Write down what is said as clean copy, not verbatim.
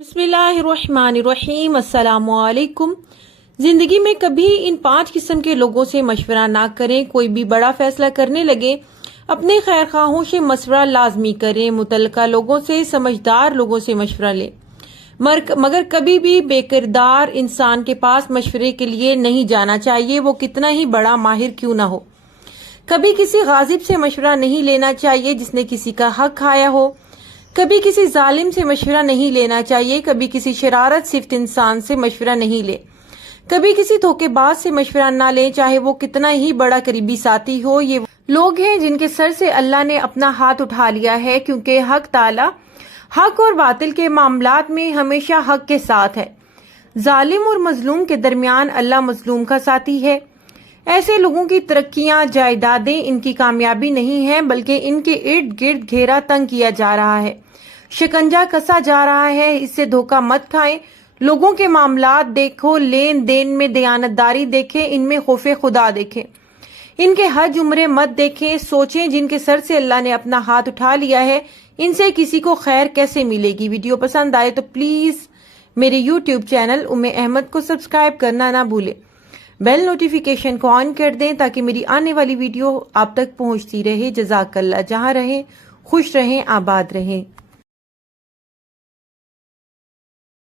बिस्मिल्लाहिर्रहमानिर्रहीम। अस्सलाम वालेकुम। जिंदगी में कभी इन 5 किस्म के लोगों से मशवरा ना करें। कोई भी बड़ा फैसला करने लगे अपने खैरखाहों से मशवरा लाजमी करें। मुतल्लिका लोगों से, समझदार लोगों से मशवरा लें, मगर कभी भी बेकिरदार इंसान के पास मशवरे के लिए नहीं जाना चाहिए, वो कितना ही बड़ा माहिर क्यों ना हो। कभी किसी गाजिब से मशवरा नहीं लेना चाहिए जिसने किसी का हक खाया हो। कभी किसी जालिम से मशवरा नहीं लेना चाहिए। कभी किसी शरारत सिफ्त इंसान से मशवरा नहीं ले। कभी किसी धोखेबाज से मशवरा ना ले, चाहे वो कितना ही बड़ा करीबी साथी हो। ये लोग हैं जिनके सर से अल्लाह ने अपना हाथ उठा लिया है, क्योंकि हक ताला हक और बातिल के मामलात में हमेशा हक के साथ है। जालिम और मजलूम के दरमियान अल्लाह मजलूम का साथी है। ऐसे लोगों की तरक्कियां, जायदादें इनकी कामयाबी नहीं है, बल्कि इनके इर्द गिर्द घेरा तंग किया जा रहा है, शिकंजा कसा जा रहा है। इससे धोखा मत खाएं। लोगों के मामलात देखो, लेन देन में दयानतदारी देखें, इनमें खौफे खुदा देखें। इनके हज उम्रे मत देखें। सोचें, जिनके सर से अल्लाह ने अपना हाथ उठा लिया है, इनसे किसी को खैर कैसे मिलेगी। वीडियो पसंद आए तो प्लीज मेरे यूट्यूब चैनल उम्मे अहमद को सब्सक्राइब करना ना भूलें। बेल नोटिफिकेशन को ऑन कर दें ताकि मेरी आने वाली वीडियो आप तक पहुंचती रहे। जज़ाकल्लाह। जहां रहें खुश रहें, आबाद रहें।